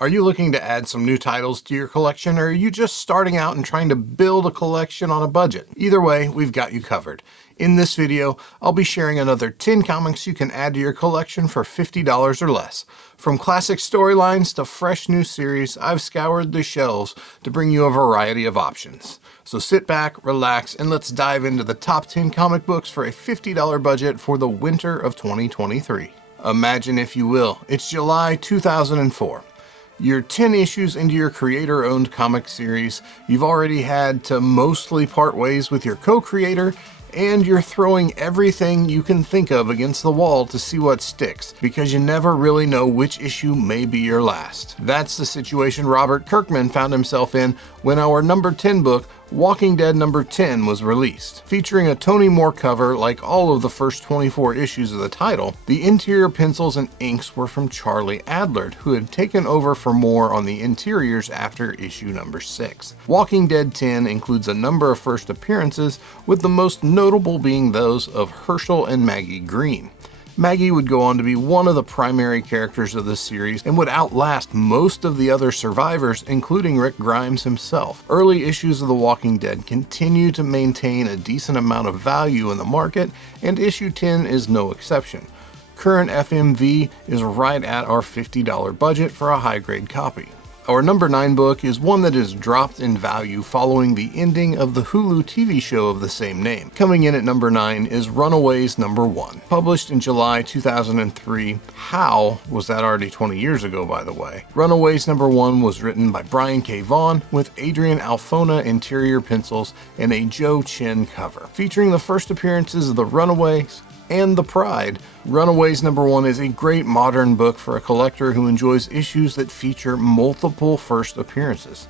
Are you looking to add some new titles to your collection, or are you just starting out and trying to build a collection on a budget? Either way, we've got you covered. In this video, I'll be sharing another 10 comics you can add to your collection for $50 or less. From classic storylines to fresh new series, I've scoured the shelves to bring you a variety of options. So sit back, relax, and let's dive into the top 10 comic books for a $50 budget for the winter of 2023. Imagine, if you will, it's July 2004. You're 10 issues into your creator-owned comic series, you've already had to mostly part ways with your co-creator, and you're throwing everything you can think of against the wall to see what sticks, because you never really know which issue may be your last. That's the situation Robert Kirkman found himself in when our number 10 book, Walking Dead number 10, was released. Featuring a Tony Moore cover like all of the first 24 issues of the title, the interior pencils and inks were from Charlie Adlard, who had taken over for Moore on the interiors after issue number 6. Walking Dead 10 includes a number of first appearances, with the most notable being those of Herschel and Maggie Green. Maggie would go on to be one of the primary characters of this series and would outlast most of the other survivors, including Rick Grimes himself. Early issues of The Walking Dead continue to maintain a decent amount of value in the market, and issue 10 is no exception. Current FMV is right at our $50 budget for a high-grade copy. Our number 9 book is one that has dropped in value following the ending of the Hulu TV show of the same name. Coming in at number 9 is Runaways number 1. Published in July 2003. How was that already 20 years ago, by the way? Runaways number 1 was written by Brian K. Vaughan with Adrian Alfona interior pencils and a Joe Chin cover. Featuring the first appearances of the Runaways and the Pride, Runaways number 1 is a great modern book for a collector who enjoys issues that feature multiple first appearances.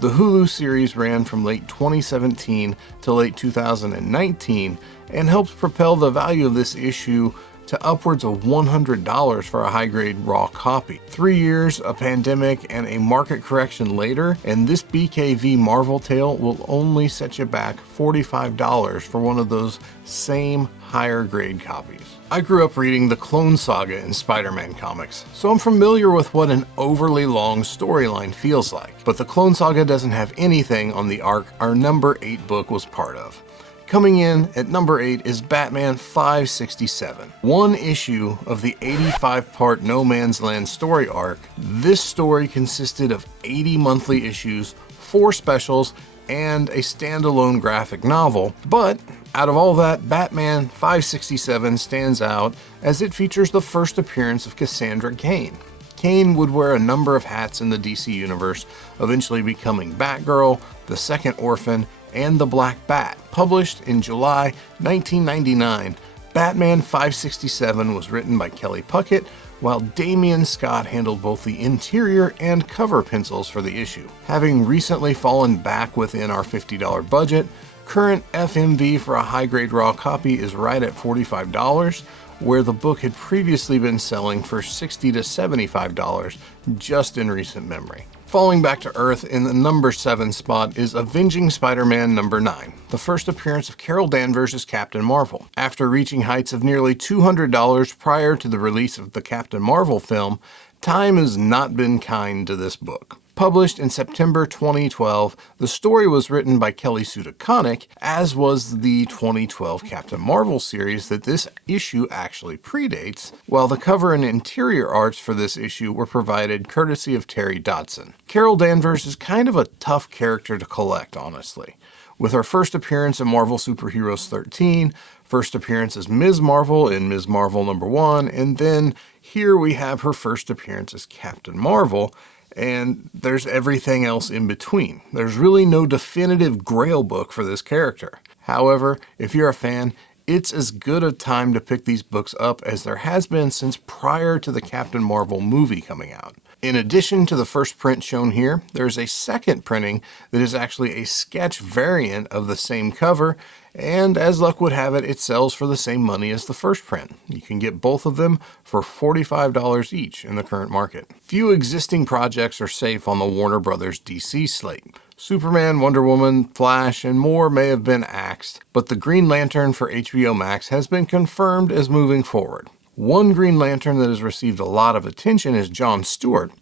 The Hulu series ran from late 2017 to late 2019 and helped propel the value of this issue to upwards of $100 for a high-grade raw copy. 3 years, a pandemic, and a market correction later, and this BKV Marvel tale will only set you back $45 for one of those same higher grade copies. I grew up reading the Clone Saga in SpiderMan comics, so I'm familiar with what an overly long storyline feels like. But the Clone Saga doesn't have anything on the arc our number 8 book was part of. Coming in at number 8 is Batman 567. One issue of the 85-part No Man's Land story arc. This story consisted of 80 monthly issues, 4 specials, and a standalone graphic novel. But out of all that, Batman 567 stands out as it features the first appearance of Cassandra Cain. Cain would wear a number of hats in the DC universe, eventually becoming Batgirl, the Second Orphan, and the Black Bat. Published in July 1999, Batman 567 was written by Kelly Puckett, while Damian Scott handled both the interior and cover pencils for the issue. Having recently fallen back within our $50 budget, current FMV for a high-grade raw copy is right at $45, where the book had previously been selling for $60 to $75 just in recent memory. Falling back to earth in the number 7 spot is Avenging Spider-Man number 9, the first appearance of Carol Danvers as Captain Marvel. After reaching heights of nearly $200 prior to the release of the Captain Marvel film, time has not been kind to this book. Published in September 2012, the story was written by Kelly Sue DeConnick, as was the 2012 Captain Marvel series that this issue actually predates, while the cover and interior arts for this issue were provided courtesy of Terry Dodson. Carol Danvers is kind of a tough character to collect, honestly. With her first appearance in Marvel Super Heroes 13, first appearance as Ms. Marvel in Ms. Marvel number 1, and then here we have her first appearance as Captain Marvel, and there's everything else in between. There's really no definitive grail book for this character. However, if you're a fan, it's as good a time to pick these books up as there has been since prior to the Captain Marvel movie coming out. In addition to the first print shown here, there's a second printing that is actually a sketch variant of the same cover, and as luck would have it, it sells for the same money as the first print. You can get both of them for $45 each in the current market. Few existing projects are safe on the Warner Brothers DC slate. Superman, Wonder Woman, Flash, and more may have been axed, but the Green Lantern for HBO Max has been confirmed as moving forward. One Green Lantern that has received a lot of attention is Jon Stewart,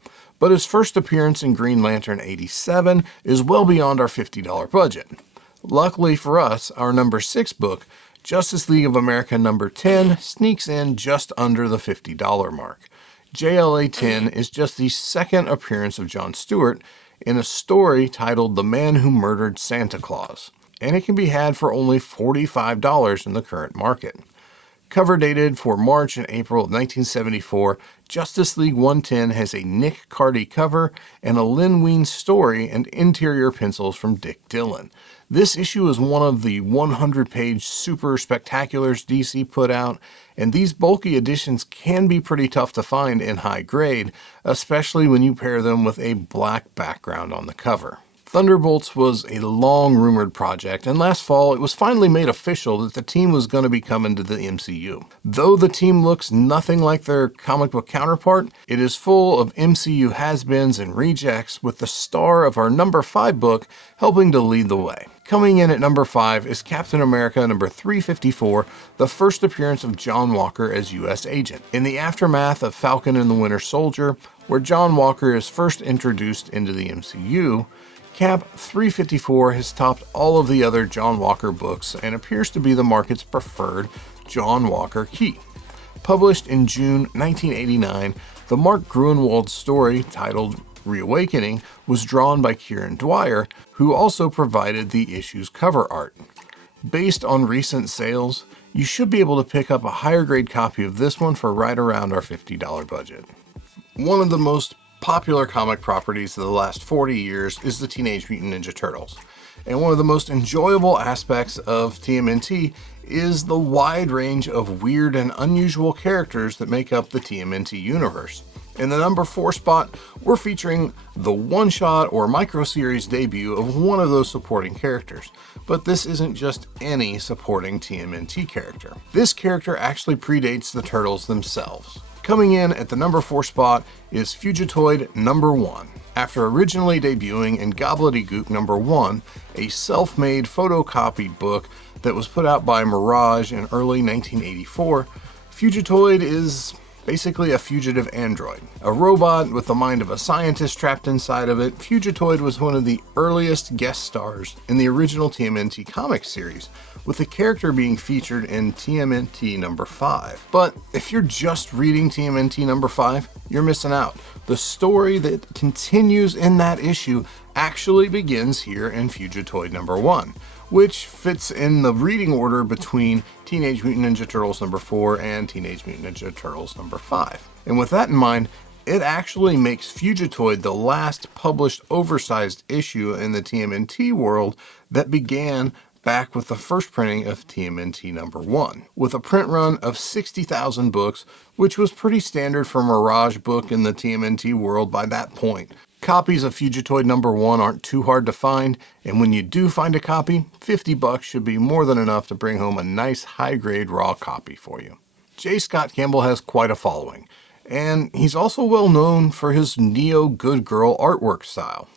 but his first appearance in Green Lantern 87 is well beyond our $50 budget. Luckily for us, our number 6 book, Justice League of America number 10, sneaks in just under the $50 mark. JLA 10 is just the second appearance of John Stewart in a story titled The Man Who Murdered Santa Claus, and it can be had for only $45 in the current market. Cover dated for March and April of 1974, Justice League 110 has a Nick Cardy cover and a Lin Wein story and interior pencils from Dick Dillon. This issue is one of the 100-page super spectaculars DC put out, and these bulky editions can be pretty tough to find in high grade, especially when you pair them with a black background on the cover. Thunderbolts was a long-rumored project, and last fall it was finally made official that the team was going to be coming to the MCU. Though the team looks nothing like their comic book counterpart, it is full of MCU has-beens and rejects, with the star of our number 5 book helping to lead the way. Coming in at number 5 is Captain America number 354, the first appearance of John Walker as U.S. agent. In the aftermath of Falcon and the Winter Soldier, where John Walker is first introduced into the MCU, Cap 354 has topped all of the other John Walker books and appears to be the market's preferred John Walker key. Published in June 1989, the Mark Gruenwald story titled Reawakening was drawn by Kieran Dwyer, who also provided the issue's cover art. Based on recent sales, you should be able to pick up a higher grade copy of this one for right around our $50 budget. One of the most popular comic properties of the last 40 years is the Teenage Mutant Ninja Turtles. And one of the most enjoyable aspects of TMNT is the wide range of weird and unusual characters that make up the TMNT universe. In the number 4 spot, we're featuring the one-shot or micro-series debut of one of those supporting characters. But this isn't just any supporting TMNT character. This character actually predates the Turtles themselves. Coming in at the number 4 spot is Fugitoid number 1. After originally debuting in Gobbledygook number 1, a self-made photocopied book that was put out by Mirage in early 1984, Fugitoid is basically a fugitive android. A robot with the mind of a scientist trapped inside of it, Fugitoid was one of the earliest guest stars in the original TMNT comic series, with the character being featured in TMNT number 5. But if you're just reading TMNT number 5, you're missing out. The story that continues in that issue actually begins here in Fugitoid number 1, which fits in the reading order between Teenage Mutant Ninja Turtles number 4 and Teenage Mutant Ninja Turtles number 5. And with that in mind, it actually makes Fugitoid the last published oversized issue in the TMNT world that began back with the first printing of TMNT number 1, with a print run of 60,000 books, which was pretty standard for Mirage book in the TMNT world by that point. Copies of Fugitoid number 1 aren't too hard to find, and when you do find a copy, $50 should be more than enough to bring home a nice high-grade raw copy for you. J. Scott Campbell has quite a following, and he's also well known for his neo-good girl artwork style.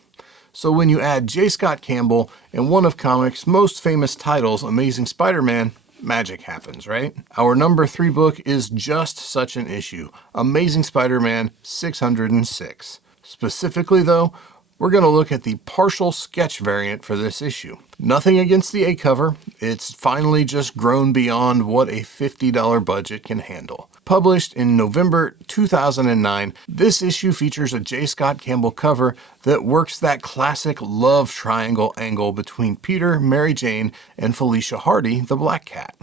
So when you add J. Scott Campbell and one of comics' most famous titles, Amazing Spider-Man, magic happens, right? Our number 3 book is just such an issue, Amazing Spider-Man 606. Specifically though, we're going to look at the partial sketch variant for this issue. Nothing against the A cover, it's finally just grown beyond what a $50 budget can handle. Published in November 2009, this issue features a J. Scott Campbell cover that works that classic love triangle angle between Peter, Mary Jane, and Felicia Hardy, the Black Cat.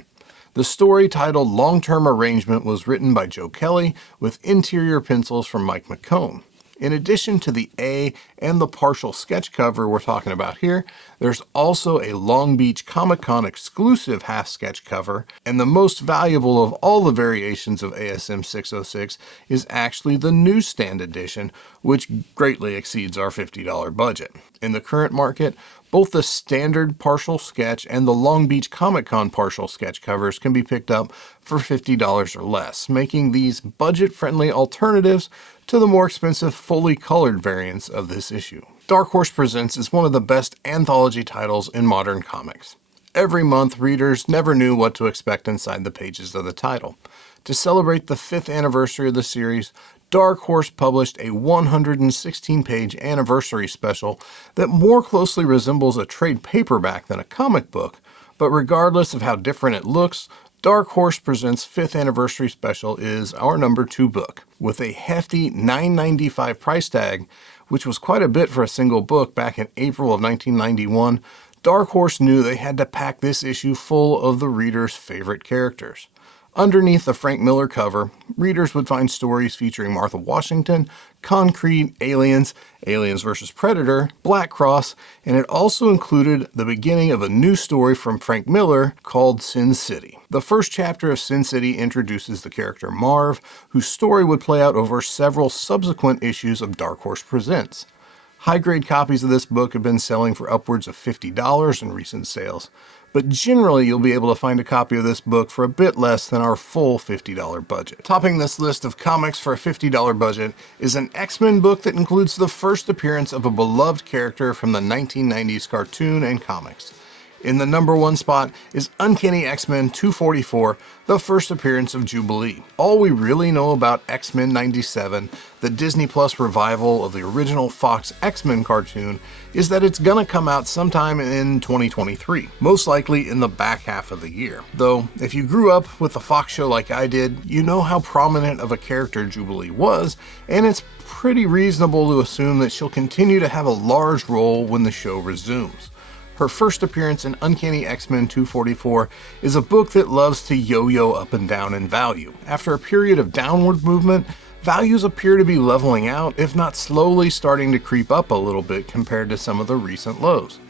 The story, titled Long-Term Arrangement, was written by Joe Kelly with interior pencils from Mike McComb. In addition to the A and the partial sketch cover we're talking about here, there's also a Long Beach Comic-Con exclusive half sketch cover, and the most valuable of all the variations of ASM 606 is actually the newsstand edition, which greatly exceeds our $50 budget. In the current market, both the standard partial sketch and the Long Beach Comic-Con partial sketch covers can be picked up for $50 or less, making these budget-friendly alternatives to the more expensive fully colored variants of this issue. Dark Horse Presents is one of the best anthology titles in modern comics. Every month, readers never knew what to expect inside the pages of the title. To celebrate the 5th anniversary of the series, Dark Horse published a 116-page anniversary special that more closely resembles a trade paperback than a comic book, but regardless of how different it looks, Dark Horse Presents 5th Anniversary Special is our number 2 book. With a hefty $9.95 price tag, which was quite a bit for a single book back in April of 1991, Dark Horse knew they had to pack this issue full of the reader's favorite characters. Underneath the Frank Miller cover, readers would find stories featuring Martha Washington, Concrete, Aliens, Aliens vs. Predator, Black Cross, and it also included the beginning of a new story from Frank Miller called Sin City. The first chapter of Sin City introduces the character Marv, whose story would play out over several subsequent issues of Dark Horse Presents. High-grade copies of this book have been selling for upwards of $50 in recent sales, but generally you'll be able to find a copy of this book for a bit less than our full $50 budget. Topping this list of comics for a $50 budget is an X-Men book that includes the first appearance of a beloved character from the 1990s cartoon and comics. In the number 1 spot is Uncanny XMen 244, the first appearance of Jubilee. All we really know about X-Men 97, the Disney Plus revival of the original Fox X-Men cartoon, is that it's gonna come out sometime in 2023, most likely in the back half of the year. Though, if you grew up with the Fox show like I did, you know how prominent of a character Jubilee was, and it's pretty reasonable to assume that she'll continue to have a large role when the show resumes. Her first appearance in Uncanny X-Men 244 is a book that loves to yo-yo up and down in value. After a period of downward movement, values appear to be leveling out, if not slowly starting to creep up a little bit compared to some of the recent lows.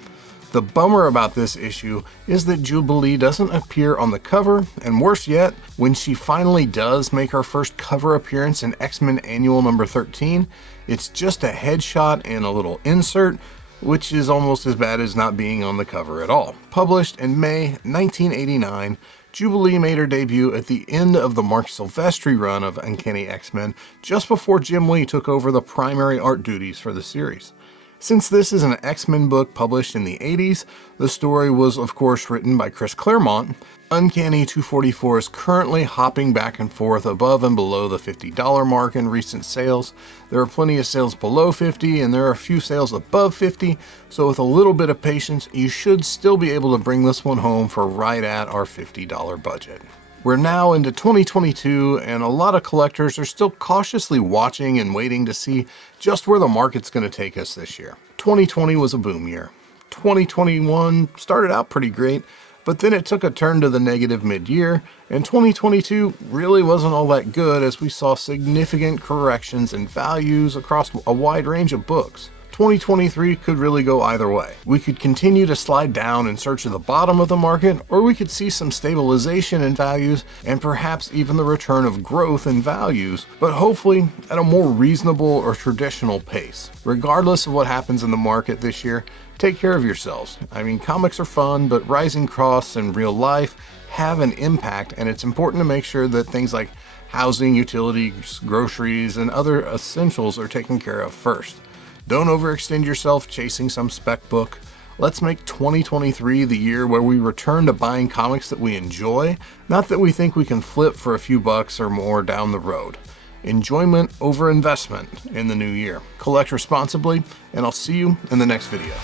The bummer about this issue is that Jubilee doesn't appear on the cover, and worse yet, when she finally does make her first cover appearance in X-Men Annual number 13, it's just a headshot and a little insert, which is almost as bad as not being on the cover at all. Published in May 1989, Jubilee made her debut at the end of the Mark Silvestri run of Uncanny X-Men, just before Jim Lee took over the primary art duties for the series. Since this is an X-Men book published in the 80s, the story was of course written by Chris Claremont. Uncanny 244 is currently hopping back and forth above and below the $50 mark in recent sales. There are plenty of sales below $50 and there are a few sales above $50, so with a little bit of patience, you should still be able to bring this one home for right at our $50 budget. We're now into 2022 and a lot of collectors are still cautiously watching and waiting to see just where the market's going to take us this year. 2020 was a boom year. 2021 started out pretty great, but then it took a turn to the negative mid-year, and 2022 really wasn't all that good as we saw significant corrections in values across a wide range of books. 2023 could really go either way. We could continue to slide down in search of the bottom of the market, or we could see some stabilization in values and perhaps even the return of growth in values, but hopefully at a more reasonable or traditional pace. Regardless of what happens in the market this year, take care of yourselves. I mean, comics are fun, but rising costs in real life have an impact, and it's important to make sure that things like housing, utilities, groceries, and other essentials are taken care of first. Don't overextend yourself chasing some spec book. Let's make 2023 the year where we return to buying comics that we enjoy, not that we think we can flip for a few bucks or more down the road. Enjoyment over investment in the new year. Collect responsibly, and I'll see you in the next video.